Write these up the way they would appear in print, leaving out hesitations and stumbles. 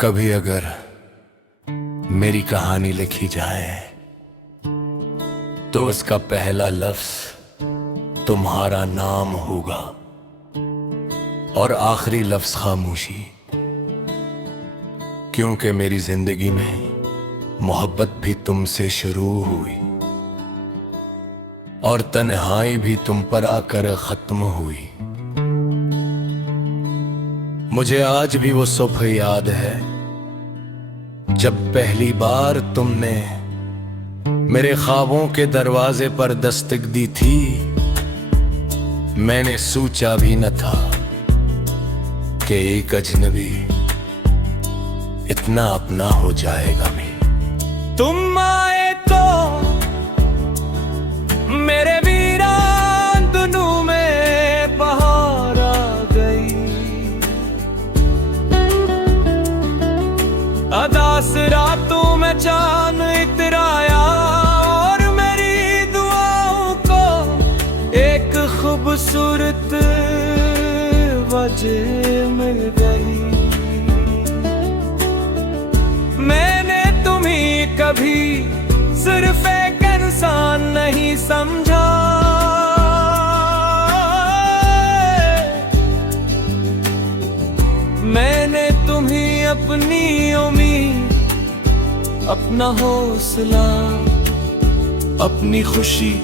कभी अगर मेरी कहानी लिखी जाए तो उसका पहला लफ्ज तुम्हारा नाम होगा और आखिरी लफ्ज खामोशी। क्योंकि मेरी जिंदगी में मोहब्बत भी तुमसे शुरू हुई और तन्हाई भी तुम पर आकर खत्म हुई। मुझे आज भी वो सुबह याद है जब पहली बार तुमने मेरे ख्वाबों के दरवाजे पर दस्तक दी थी। मैंने सोचा भी न था कि एक अजनबी इतना अपना हो जाएगा भी। तुम आए तो मेरे वीरान दुनू में बहार आ गई। अदास रातों में चांद इतराया और मेरी दुआओं को एक खूबसूरत वजह मिल गई। मैंने तुम्हें कभी सिर्फ एक इंसान नहीं समझा। मैंने तुम्हें अपनी उम्मीद, अपना हौसला, अपनी खुशी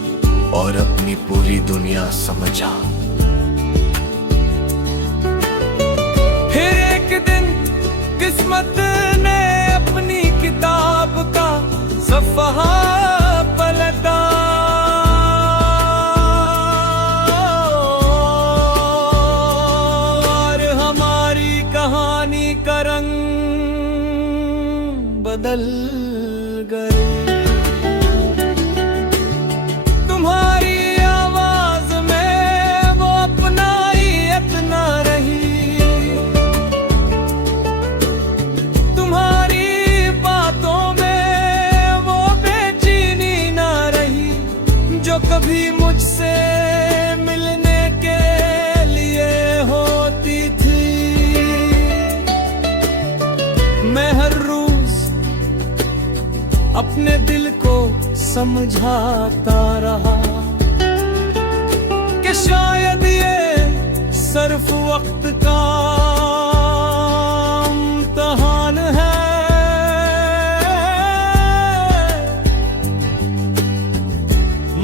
और अपनी पूरी दुनिया समझा। फिर एक दिन किस्मत ने अपनी किताब का सफ़हा पलटा और हमारी कहानी का रंग बदल गए। तुम्हारी आवाज में वो अपनाइत ना रही, तुम्हारी बातों में वो बेचैनी ना रही जो कभी मुझसे मिलने के लिए होती थी। मैं हर रोज अपने दिल को समझाता रहा कि शायद ये सिर्फ वक्त का इम्तिहान है।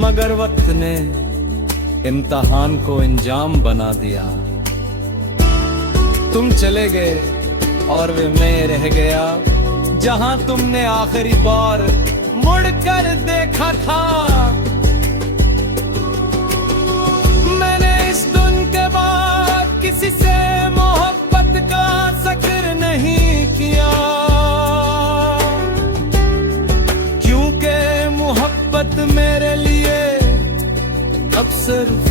मगर वक्त ने इम्तिहान को इंजाम बना दिया। तुम चले गए और वे मैं रह गया जहां तुमने आखिरी बार मुड़कर देखा था। मैंने इस दिन के बाद किसी से मोहब्बत का जिक्र नहीं किया, क्योंकि मोहब्बत मेरे लिए अब सिर्फ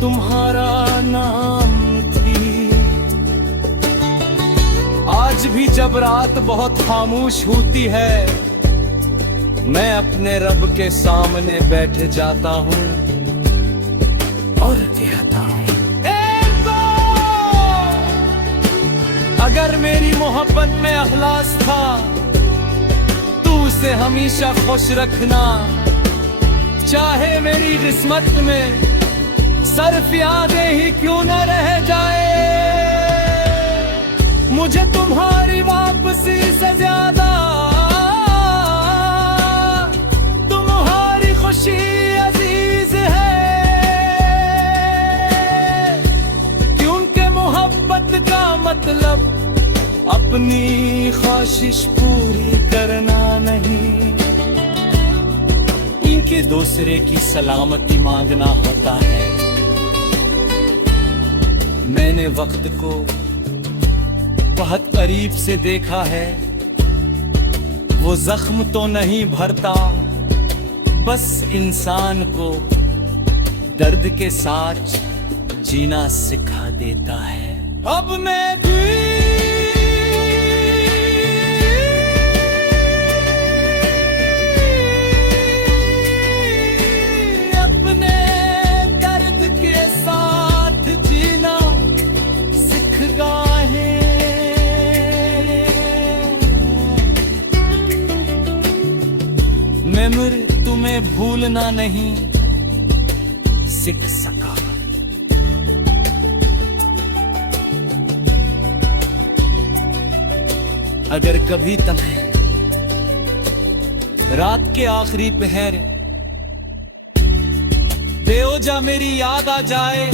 तुम्हारा नाम थी। आज भी जब रात बहुत खामोश होती है मैं अपने रब के सामने बैठ जाता हूँ और कहता हूँ, अगर मेरी मोहब्बत में अखलास था तू उसे हमेशा खुश रखना। चाहे मेरी किस्मत में सिर्फ यादें ही क्यों न रह जाए, मुझे तुम्हारी वापसी से ज्यादा तुम्हारी खुशी अजीज है। क्योंकि मोहब्बत का मतलब अपनी ख्वाहिश पूरी करना नहीं, इनके दूसरे की सलामती मांगना होता है। मैंने वक्त को बहुत करीब से देखा है, वो जख्म तो नहीं भरता, बस इंसान को दर्द के साथ जीना सिखा देता है। अब मैं अपने दर्द के साथ जीना सीख गया है। तुम्हें भूलना नहीं सीख सका। अगर कभी तुम्हें रात के आखिरी पहर बेवजह मेरी याद आ जाए,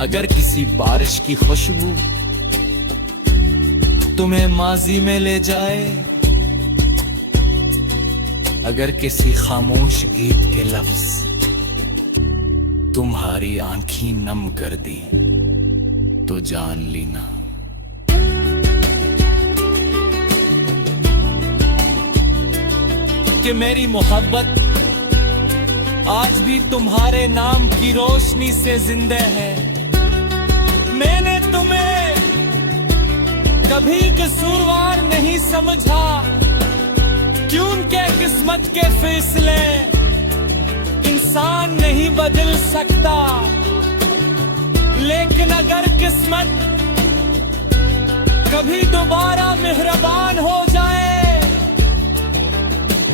अगर किसी बारिश की खुशबू तुम्हें माजी में ले जाए, अगर किसी खामोश गीत के लफ्ज तुम्हारी आंखें नम कर दी, तो जान लेना कि मेरी मोहब्बत आज भी तुम्हारे नाम की रोशनी से जिंदा है। मैंने तुम्हें कभी कसूरवार नहीं समझा, क्यों उनके किस्मत के फैसले इंसान नहीं बदल सकता। लेकिन अगर किस्मत कभी दोबारा मेहरबान हो जाए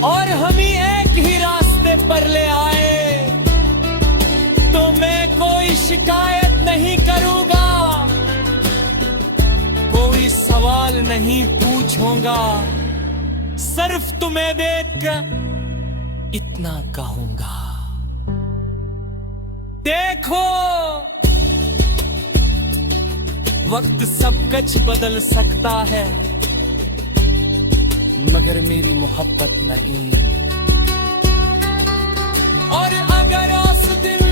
और हम ही एक ही रास्ते पर ले आए, तो मैं कोई शिकायत नहीं करूंगा, कोई सवाल नहीं पूछूंगा, सिर्फ तुम्हें देखकर इतना कहूंगा, देखो वक्त सब कुछ बदल सकता है, मगर मेरी मोहब्बत नहीं। और अगर उस दिन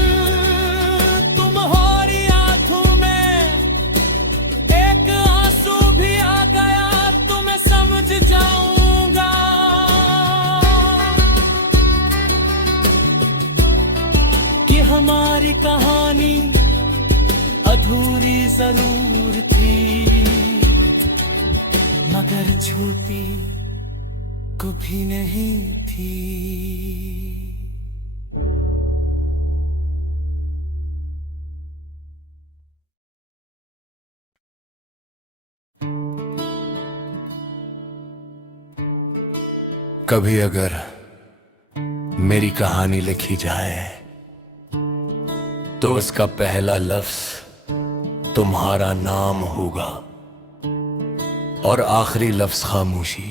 तुम्हारी आंखों में एक आंसू भी आ गया, तो मैं समझ जाऊंगा कि हमारी कहानी अधूरी जरूर थी, मगर झूठी कभी नहीं थी। कभी अगर मेरी कहानी लिखी जाए, तो उसका पहला लफ्ज तुम्हारा नाम होगा और आखिरी लफ्ज खामोशी,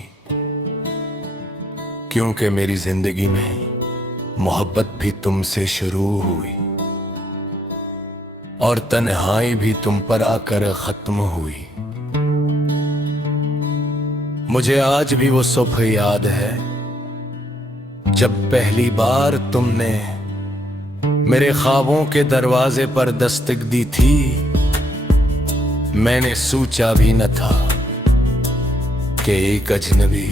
क्योंकि मेरी जिंदगी में मोहब्बत भी तुमसे शुरू हुई और तन्हाई भी तुम पर आकर खत्म हुई। मुझे आज भी वो सुबह याद है जब पहली बार तुमने मेरे ख्वाबों के दरवाजे पर दस्तक दी थी। मैंने सोचा भी न था कि एक अजनबी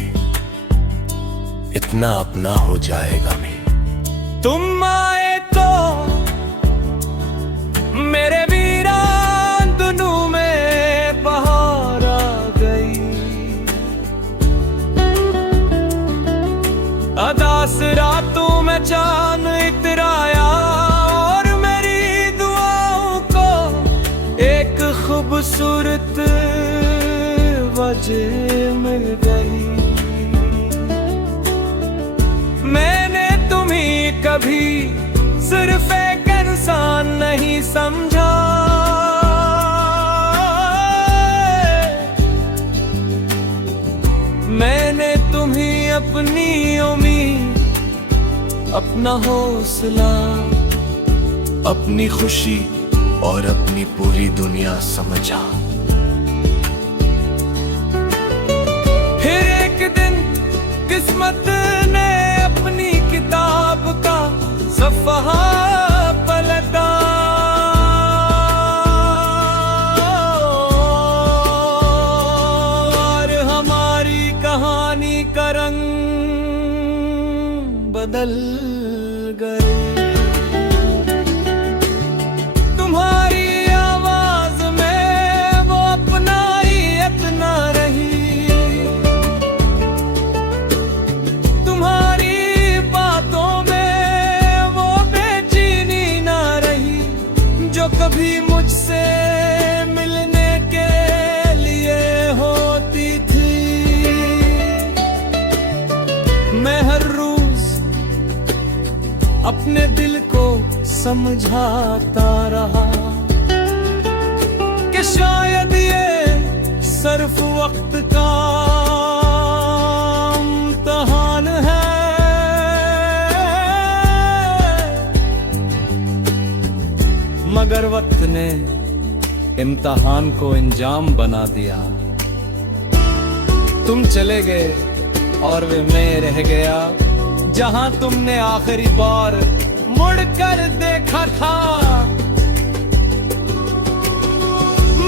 इतना अपना हो जाएगा। मैं तुम आए तो मेरे वीरान दुनू में बहार आ गई, अदास रातों में चांद इतराया और मेरी दुआओं को एक खूबसूरत वजह मिल गई। मैंने तुम्हें कभी सिर्फ एक इंसान नहीं समझा, मैंने तुम्हें अपनी उम्मीद, अपना हौसला, अपनी खुशी और अपनी पूरी दुनिया समझा। फिर एक दिन किस्मत ने अपनी किताब का सफ़हा पलटा और हमारी कहानी का रंग बदल गए। तुम्हारी आवाज में वो अपनाइत ना रही, तुम्हारी बातों में वो बेचैनी दिल को समझाता रहा कि शायद ये सिर्फ वक्त का इम्तिहान है। मगर वक्त ने इम्तिहान को इंजाम बना दिया। तुम चले गए और वे मैं रह गया जहां तुमने आखिरी बार मुड़कर देखा था।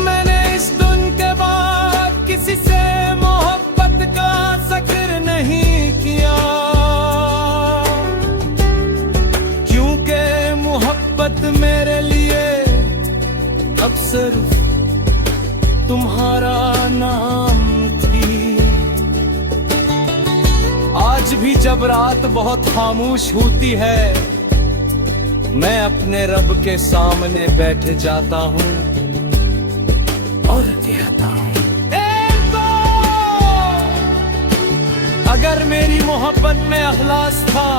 मैंने इस दिन के बाद किसी से मोहब्बत का जिक्र नहीं किया, क्योंकि मोहब्बत मेरे लिए अब सिर्फ तुम्हारा नाम थी। आज भी जब रात बहुत खामोश होती है, मैं अपने रब के सामने बैठ जाता हूँ और कहता हूँ, अगर मेरी मोहब्बत में अखलास था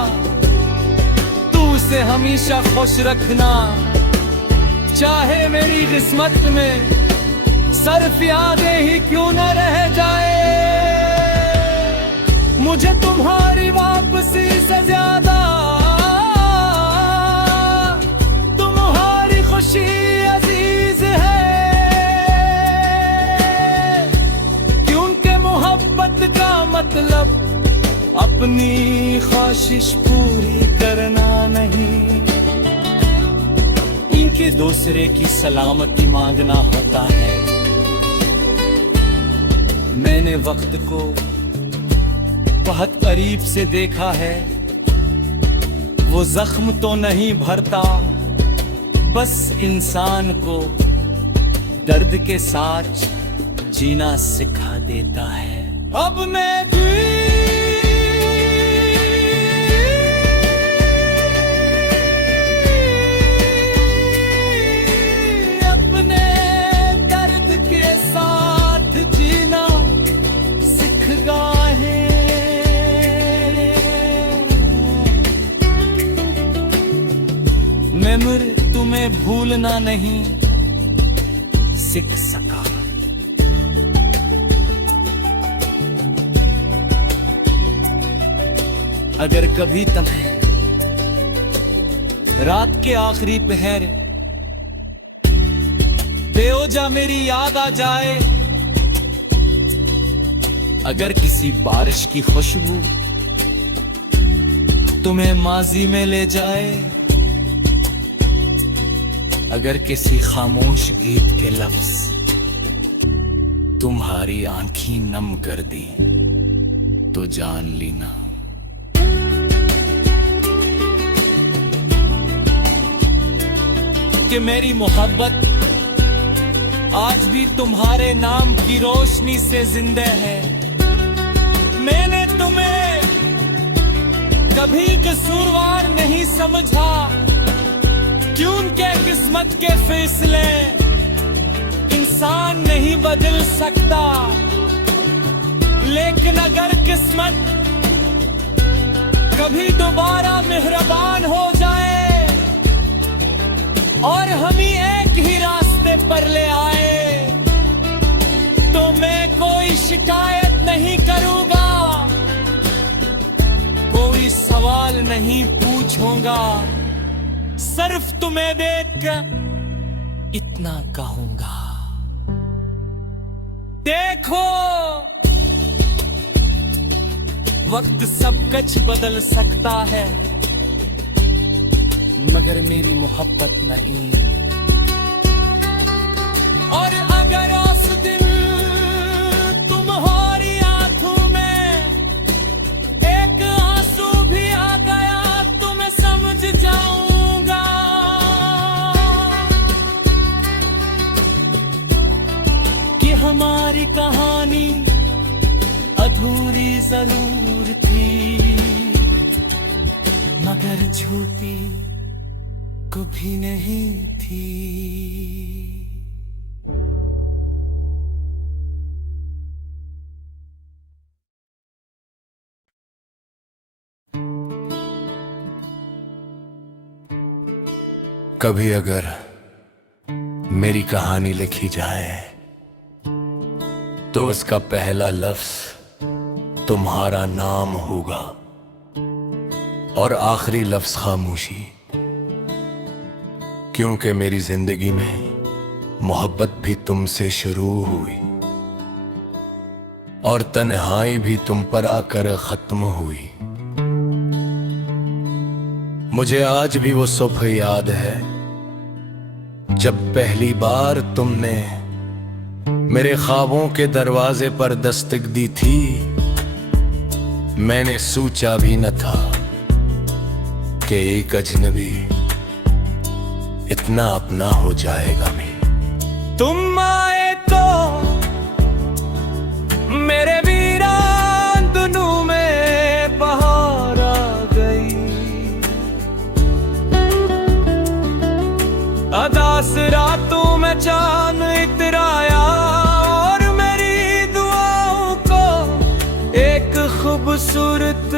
तू उसे हमेशा खुश रखना। चाहे मेरी किस्मत में सिर्फ यादें ही क्यों न रह जाए, मुझे तुम्हारी वापसी से ज्यादा तुम्हारी खुशी अजीज है। क्योंकि मोहब्बत का मतलब अपनी ख्वाहिश पूरी करना नहीं, इनके दूसरे की सलामती मांगना होता है। मैंने वक्त को बहुत करीब से देखा है, वो जख्म तो नहीं भरता, बस इंसान को दर्द के साथ जीना सिखा देता है। अब मैं अपने दर्द के साथ जीना सीख गया है। मैं तुम्हें भूलना नहीं सीख सका। अगर कभी तुम्हें रात के आखिरी पहर बेवजह मेरी याद आ जाए, अगर किसी बारिश की खुशबू तुम्हें माजी में ले जाए, अगर किसी खामोश गीत के लफ्ज तुम्हारी आंखें नम कर दी, तो जान लेना कि मेरी मोहब्बत आज भी तुम्हारे नाम की रोशनी से जिंदा है। मैंने तुम्हें कभी कसूरवार नहीं समझा, क्योंकि किस्मत के फैसले इंसान नहीं बदल सकता। लेकिन अगर किस्मत कभी दोबारा मेहरबान हो जाए और हम ही एक ही रास्ते पर ले आए, तो मैं कोई शिकायत नहीं करूंगा, कोई सवाल नहीं पूछूंगा, सिर्फ तुम्हें देखकर इतना कहूंगा, देखो वक्त सब कुछ बदल सकता है, मगर मेरी मोहब्बत नहीं। और अगर उस दिन तुम्हारी आंखों में एक आंसू भी आ गया, तो मैं समझ जाऊंगा कि हमारी कहानी अधूरी जरूर थी, मगर झूठी कभी नहीं थी। कभी अगर मेरी कहानी लिखी जाए तो उसका पहला लफ्ज तुम्हारा नाम होगा और आखिरी लफ्ज खामोशी, क्योंकि मेरी जिंदगी में मोहब्बत भी तुमसे शुरू हुई और तन्हाई भी तुम पर आकर खत्म हुई। मुझे आज भी वो सुबह याद है जब पहली बार तुमने मेरे ख्वाबों के दरवाजे पर दस्तक दी थी। मैंने सोचा भी न था कि एक अजनबी इतना अपना हो जाएगा। मैं तुम आए तो मेरे वीरान दुनू में बहार आ गई। अदास रातों में चांद इतराया और मेरी दुआओं को एक खूबसूरत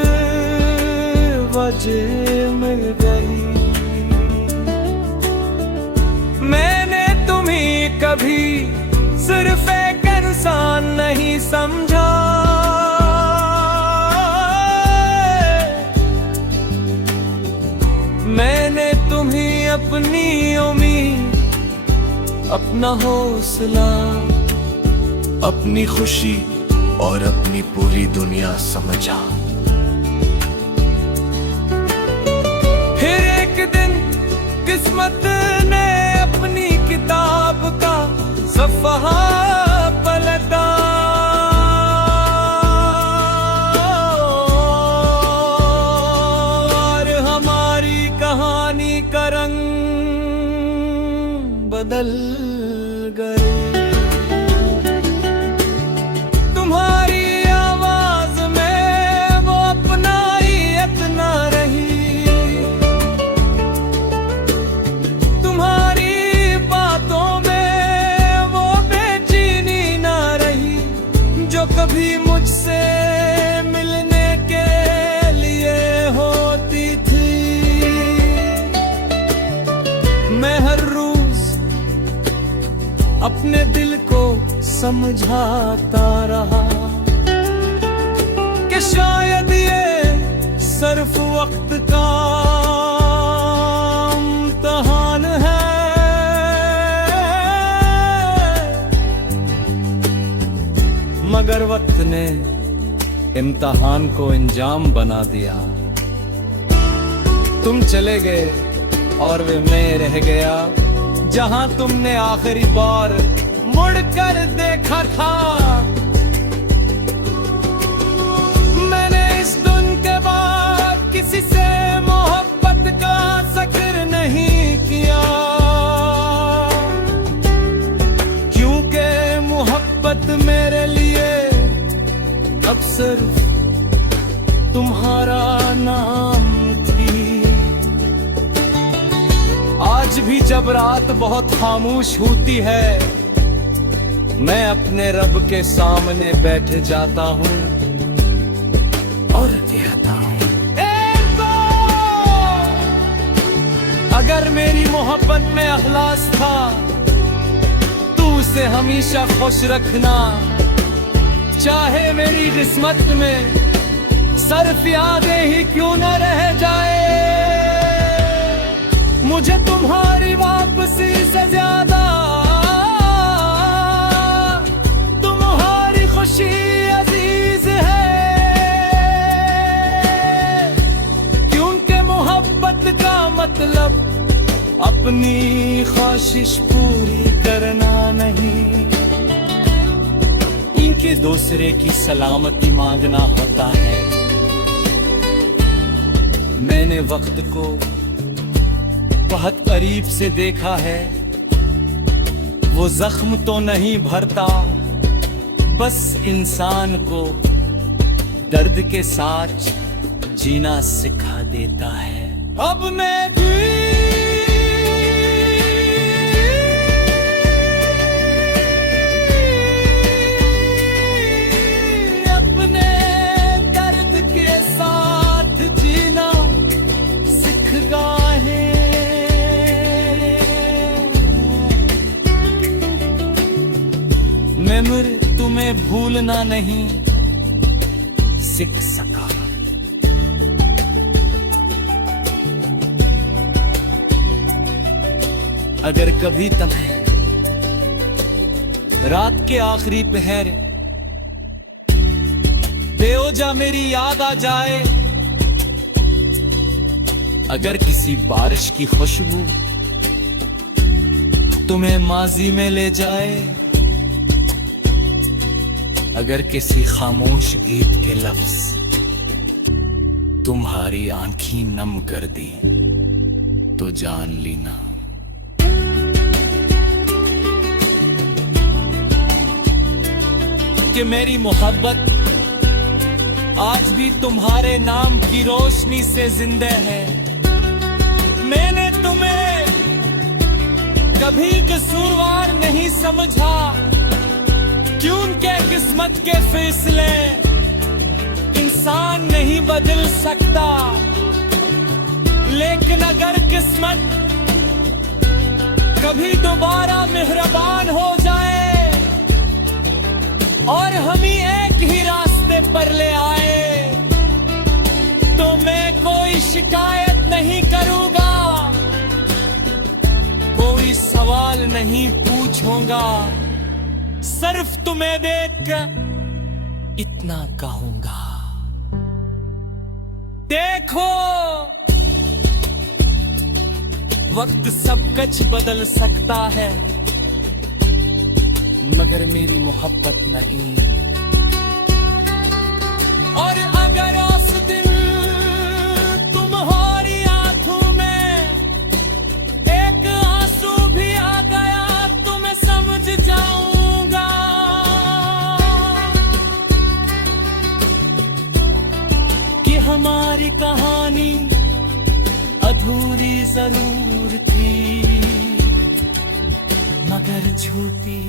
वजह मिल गई। मैंने तुम्हें कभी सिर्फ एक इंसान नहीं समझा, मैंने तुम्हें अपनी उम्मीद, अपना हौसला, अपनी खुशी और अपनी पूरी दुनिया समझा। फिर एक दिन किस्मत ने अपनी किताब का सफ़हा पलटा और हमारी कहानी का रंग बदल गए। तुम्हारी आवाज में वो अपनाइत न रही, तुम्हारी बातों में वो बेचैनी न रही जो कभी मुझसे मिलने के लिए होती थी। मैं हर रोज अपने दिल को समझाता रहा कि शायद ये सिर्फ वक्त का इम्तिहान है। मगर वक्त ने इम्तिहान को इंजाम बना दिया। तुम चले गए और वे मैं रह गया जहां तुमने आखिरी बार मुड़कर देखा था। मैंने इस दिन के बाद किसी से मोहब्बत का जिक्र नहीं किया, क्योंकि मोहब्बत मेरे लिए अब सिर्फ तुम्हारा नाम थी। आज भी जब रात बहुत खामोश होती है, मैं अपने रब के सामने बैठ जाता हूँ और कहता हूँ, अगर मेरी मोहब्बत में अखलास था तू उसे हमेशा खुश रखना। चाहे मेरी किस्मत में सिर्फ यादें ही क्यों न रह जाए, मुझे तुम्हारी वापसी से ज्यादा तुम्हारी खुशी अजीज है। क्योंकि मोहब्बत का मतलब अपनी ख्वाहिश पूरी करना नहीं, इनके दूसरे की सलामती मांगना होता है। मैंने वक्त को बहुत करीब से देखा है, वो जख्म तो नहीं भरता, बस इंसान को दर्द के साथ जीना सिखा देता है। अब मैं भी अपने दर्द के साथ जीना सीख गया है। तुम्हें भूलना नहीं सीख सका। अगर कभी तुम्हें रात के आखिरी पहर बेवजह मेरी याद आ जाए, अगर किसी बारिश की खुशबू तुम्हें माजी में ले जाए, अगर किसी खामोश गीत के लफ्ज तुम्हारी आंखें नम कर दी, तो जान लेना कि मेरी मोहब्बत आज भी तुम्हारे नाम की रोशनी से जिंदा है। मैंने तुम्हें कभी कसूरवार नहीं समझा, क्यों के किस्मत के फैसले इंसान नहीं बदल सकता। लेकिन अगर किस्मत कभी दोबारा मेहरबान हो जाए और हम ही एक ही रास्ते पर ले आए, तो मैं कोई शिकायत नहीं करूंगा, कोई सवाल नहीं पूछूंगा, सिर्फ तुम्हें देखकर इतना कहूंगा, देखो वक्त सब कुछ बदल सकता है, मगर मेरी मोहब्बत नहीं। और अगर उस दिन तुम्हारी आंखों में एक आंसू भी आ गया, तो मैं समझ जाऊंगा कि हमारी कहानी अधूरी जरूर थी, मगर झूठी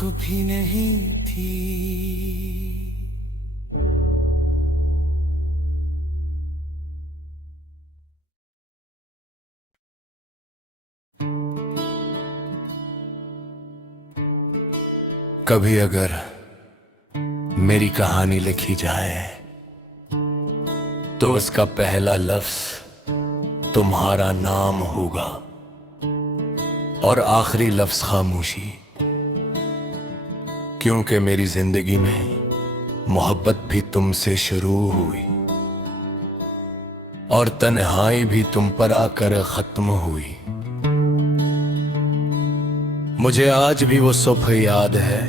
कभी नहीं थी। कभी अगर मेरी कहानी लिखी जाए, तो उसका पहला लफ्ज तुम्हारा नाम होगा और आखिरी लफ्ज खामोशी, क्योंकि मेरी जिंदगी में मोहब्बत भी तुमसे शुरू हुई और तन्हाई भी तुम पर आकर खत्म हुई। मुझे आज भी वो सुबह याद है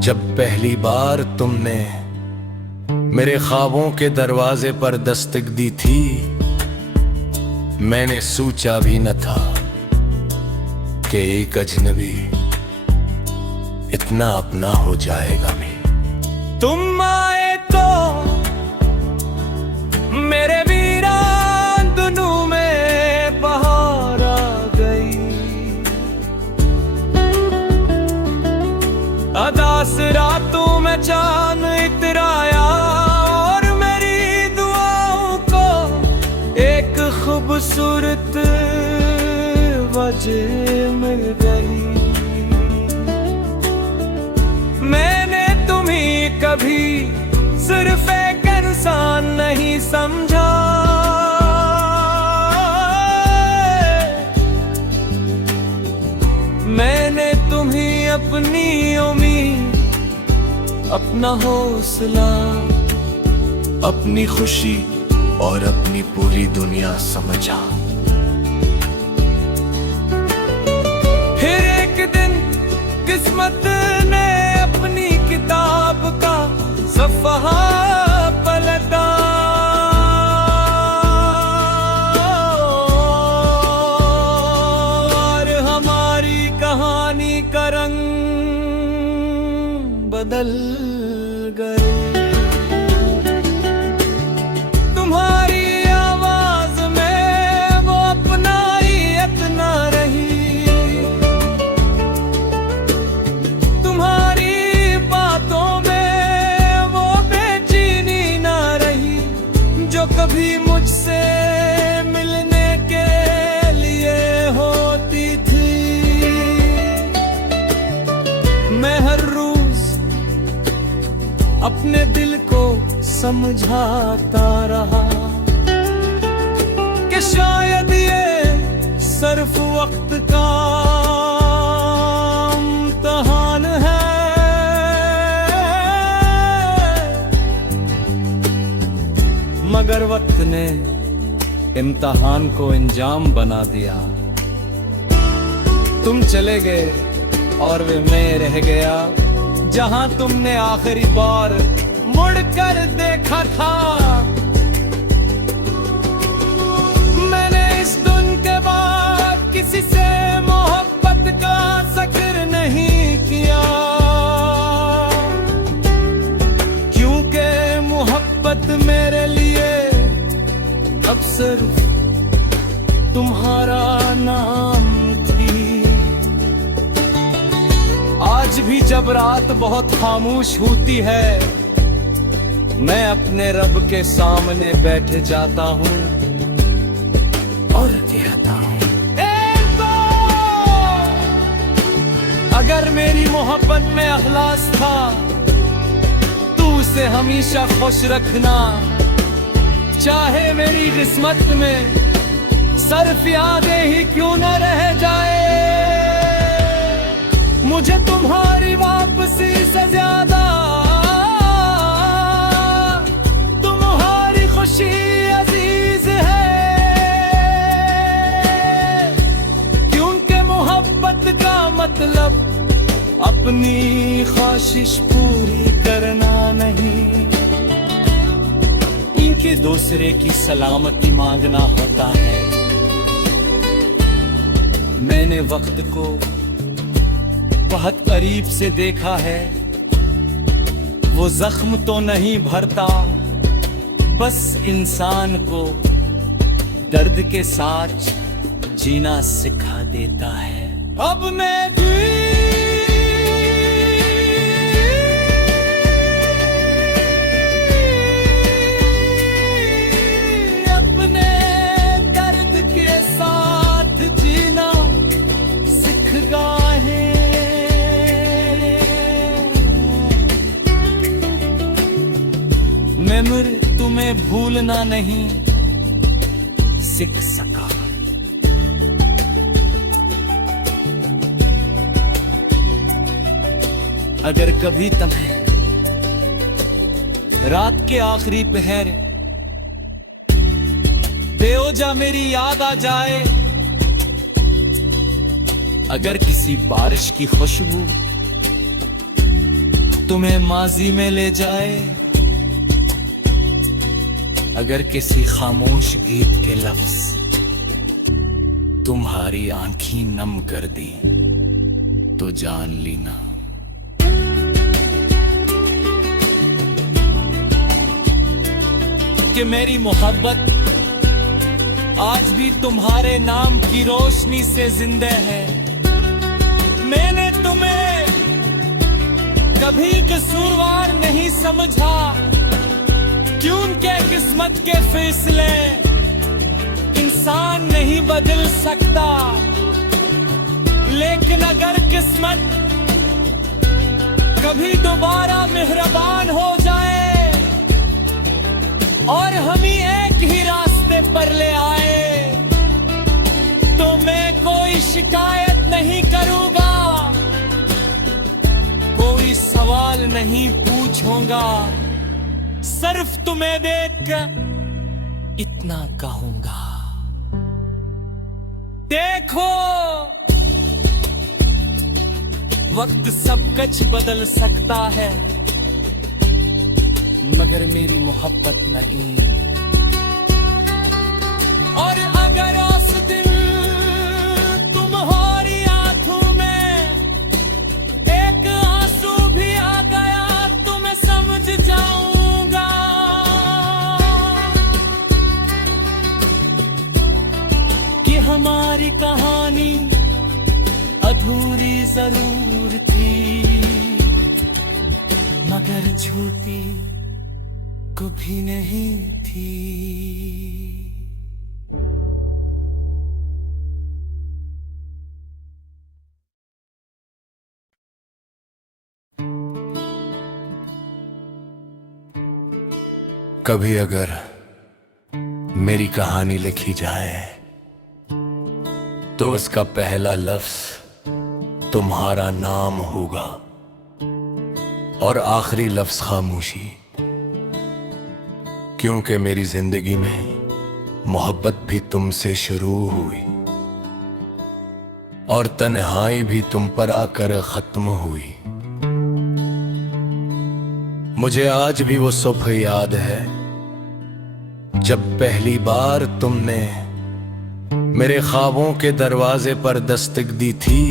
जब पहली बार तुमने मेरे ख्वाबों के दरवाजे पर दस्तक दी थी। मैंने सोचा भी न था कि एक अजनबी इतना अपना हो जाएगा भी। तुम आए तो मेरे वीरान दुनू में बहार आ गई, अदास रातों में चांद इतराया और मेरी दुआओं को एक खूबसूरत वजह मिल गई। मैंने तुम्हें कभी सिर्फ एक इंसान नहीं समझा, मैंने तुम्हें अपनी उम्मीद, अपना हौसला, अपनी खुशी और अपनी पूरी दुनिया समझा। फिर एक दिन किस्मत ने अपनी किताब का सफ़हा पलटा और हमारी कहानी का रंग बदल गए। तुम्हारी आवाज में वो अपनाइयत न रही, तुम्हारी बातों में वो बेचैनी न रही जो कभी मुझसे मिलने के लिए होती थी। मैं हर अपने दिल को समझाता रहा कि शायद ये सिर्फ वक्त का इम्तिहान है। मगर वक्त ने इम्तिहान को अंजाम बना दिया। तुम चले गए और वे मैं रह गया जहां तुमने आखिरी बार मुड़कर देखा था। मैंने इस दुन के बाद किसी से मोहब्बत का जिक्र नहीं किया, क्योंकि मोहब्बत मेरे लिए अब सिर्फ तुम्हारा नाम थी। आज भी जब रात बहुत खामोश होती है, मैं अपने रब के सामने बैठ जाता हूँ और कहता हूँ, अगर मेरी मोहब्बत में अखलास था, तू उसे हमेशा खुश रखना। चाहे मेरी किस्मत में सिर्फ यादें ही क्यों न रह जाए, मुझे तुम्हारी वापसी से ज्यादा तुम्हारी खुशी अजीज है, क्योंकि मोहब्बत का मतलब अपनी ख्वाहिश पूरी करना नहीं, इनके दूसरे की सलामती मांगना होता है। मैंने वक्त को बहुत करीब से देखा है, वो जख्म तो नहीं भरता, बस इंसान को दर्द के साथ जीना सिखा देता है। अब मैं अपने दर्द के साथ जीना सीख गया है। मैं तुम्हें भूलना नहीं सीख सका। अगर कभी तुम्हें रात के आखिरी पहर बेवजह मेरी याद आ जाए, अगर किसी बारिश की खुशबू तुम्हें माजी में ले जाए, अगर किसी खामोश गीत के लफ्ज तुम्हारी आंखें नम कर दी, तो जान लेना कि मेरी मोहब्बत आज भी तुम्हारे नाम की रोशनी से जिंदा है। मैंने तुम्हें कभी कसूरवार नहीं समझा, क्योंकि किस्मत के फैसले इंसान नहीं बदल सकता, लेकिन अगर किस्मत कभी दोबारा मेहरबान हो जाए और हम ही एक ही रास्ते पर ले आए, तो मैं कोई शिकायत नहीं करूंगा, कोई सवाल नहीं पूछूंगा, सिर्फ तुम्हें देखकर इतना कहूंगा, देखो वक्त सब कुछ बदल सकता है, मगर मेरी मोहब्बत नहीं। और अगर उस दिन तुम्हारी आंखों में एक आंसू भी आ गया, तो मैं समझ जाऊंगा कि हमारी कहानी अधूरी जरूर थी, मगर झूठी कभी नहीं थी। कभी अगर मेरी कहानी लिखी जाए तो उसका पहला लफ्ज तुम्हारा नाम होगा और आखिरी लफ्ज खामोशी, क्योंकि मेरी जिंदगी में मोहब्बत भी तुमसे शुरू हुई और तन्हाई भी तुम पर आकर खत्म हुई। मुझे आज भी वो सुबह याद है जब पहली बार तुमने मेरे ख्वाबों के दरवाजे पर दस्तक दी थी।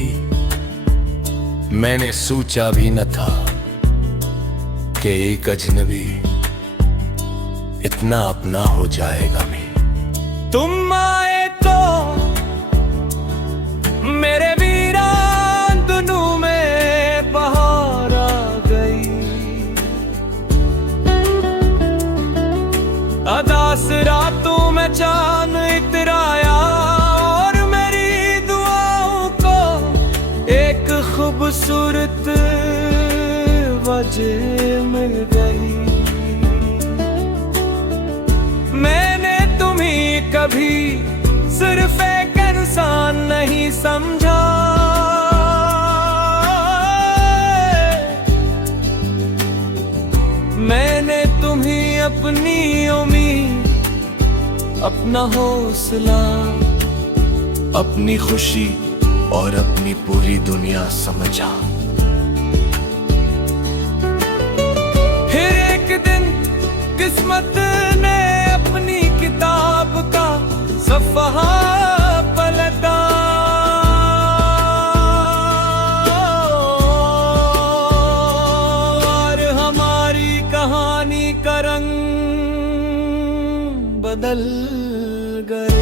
मैंने सोचा भी न था कि एक अजनबी इतना अपना हो जाएगा भी। तुम आए तो मेरे वीरान दुनू में बहार आ गई। अदास रातों में चांद इतराया और मेरी दुआओं को एक खूबसूरत वजह मिल गई। मैंने तुम्हें कभी सिर्फ एक इंसान नहीं समझा, मैंने तुम्हें अपनी उम्मीद, अपना हौसला, अपनी खुशी और अपनी पूरी दुनिया समझा। फिर एक दिन किस्मत ने अपनी किताब का सफ़हा पलटा और हमारी कहानी का रंग बदल गए।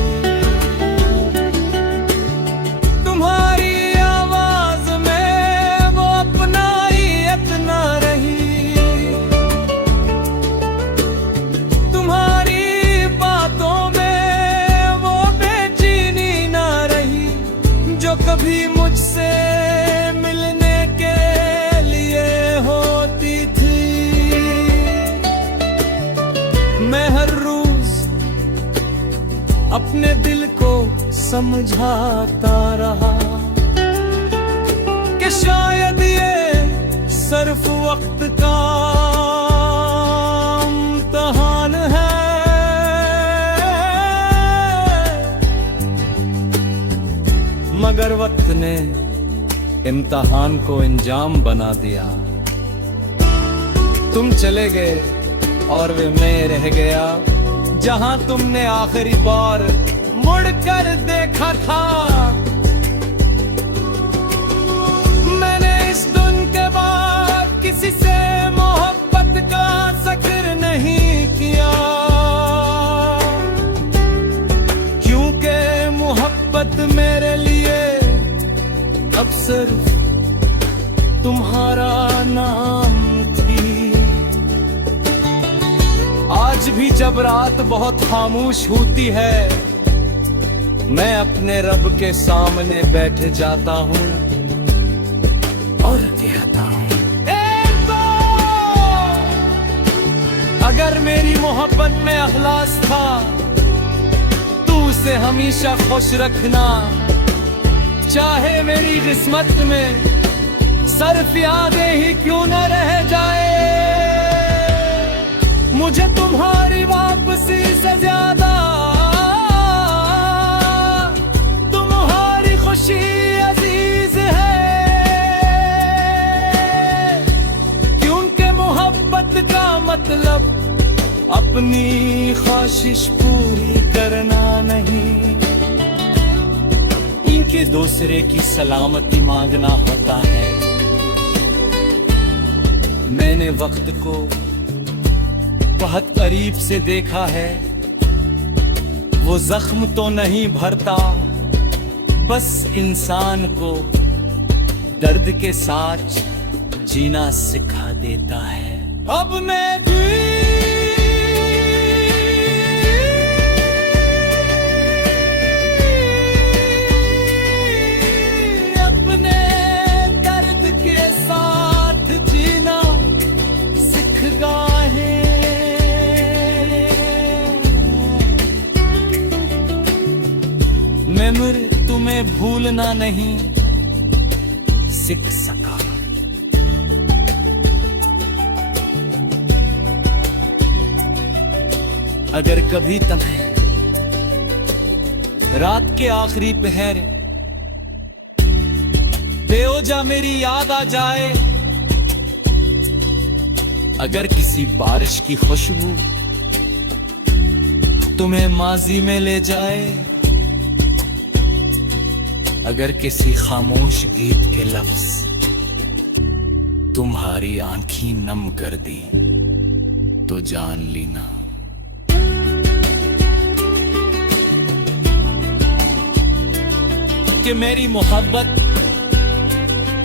तुम्हारी आवाज में वो अपनाइयत ना रही, तुम्हारी बातों में वो बेचैनी ना रही जो कभी मुझसे मिलने के लिए होती थी। मैं हर रोज अपने दिल को समझाता रहा कि शायद ये सिर्फ वक्त का इम्तिहान है। मगर वक्त ने इम्तिहान को इंजाम बना दिया। तुम चले गए और वे मैं रह गया जहां तुमने आखिरी बार मुड़कर देखा था। मैंने इस दिन के बाद किसी से मोहब्बत का जिक्र नहीं किया, क्योंकि मोहब्बत मेरे लिए अब सिर्फ तुम्हारा नाम थी। आज भी जब रात बहुत खामोश होती है, मैं अपने रब के सामने बैठ जाता हूँ और कहता हूँ, अगर मेरी मोहब्बत में अखलास था तू उसे हमेशा खुश रखना। चाहे मेरी किस्मत में सिर्फ यादें ही क्यों न रह जाए, मुझे तुम्हारी वापसी से ज्यादा तुम्हारी खुशी अजीज है, क्योंकि मोहब्बत का मतलब अपनी ख्वाहिश पूरी करना नहीं, इनके दूसरे की सलामती मांगना होता है। मैंने वक्त को बहुत करीब से देखा है, वो जख्म तो नहीं भरता, बस इंसान को दर्द के साथ जीना सिखा देता है। अब मैं अपने दर्द के साथ जीना सीख गया है। मैं तुम्हें भूलना नहीं सीख सका। अगर कभी तुम्हें रात के आखिरी पहर बेवजह मेरी याद आ जाए, अगर किसी बारिश की खुशबू तुम्हें माजी में ले जाए, अगर किसी खामोश गीत के लफ्ज तुम्हारी आंखें नम कर दी, तो जान लेना कि मेरी मोहब्बत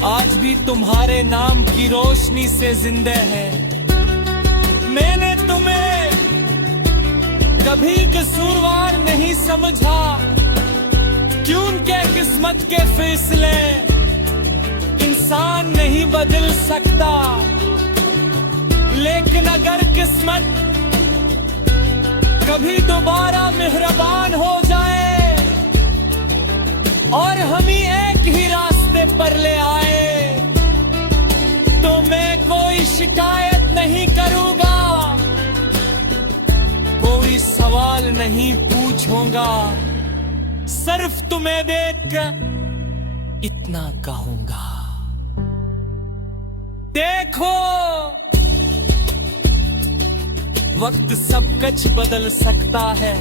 आज भी तुम्हारे नाम की रोशनी से जिंदा है। मैंने तुम्हें कभी कसूरवार नहीं समझा, क्यों उनके किस्मत के फैसले इंसान नहीं बदल सकता। लेकिन अगर किस्मत कभी दोबारा मेहरबान हो जाए और हम ही एक ही रास्ते पर ले आए, तो मैं कोई शिकायत नहीं करूंगा, कोई सवाल नहीं पूछूंगा, सिर्फ तुम्हें देखकर इतना कहूंगा, देखो वक्त सब कुछ बदल सकता है,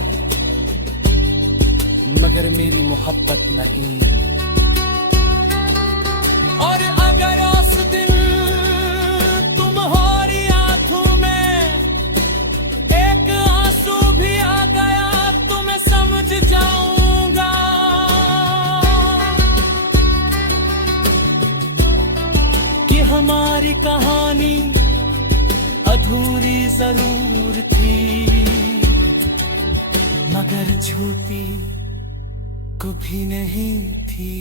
मगर मेरी मोहब्बत नहीं। और अगर उस दिन तुम्हारी आंखों में एक आंसू भी आ गया, तो मैं समझ जाऊंगा कि हमारी कहानी अधूरी जरूर थी, मगर झूठी कभी नहीं थी।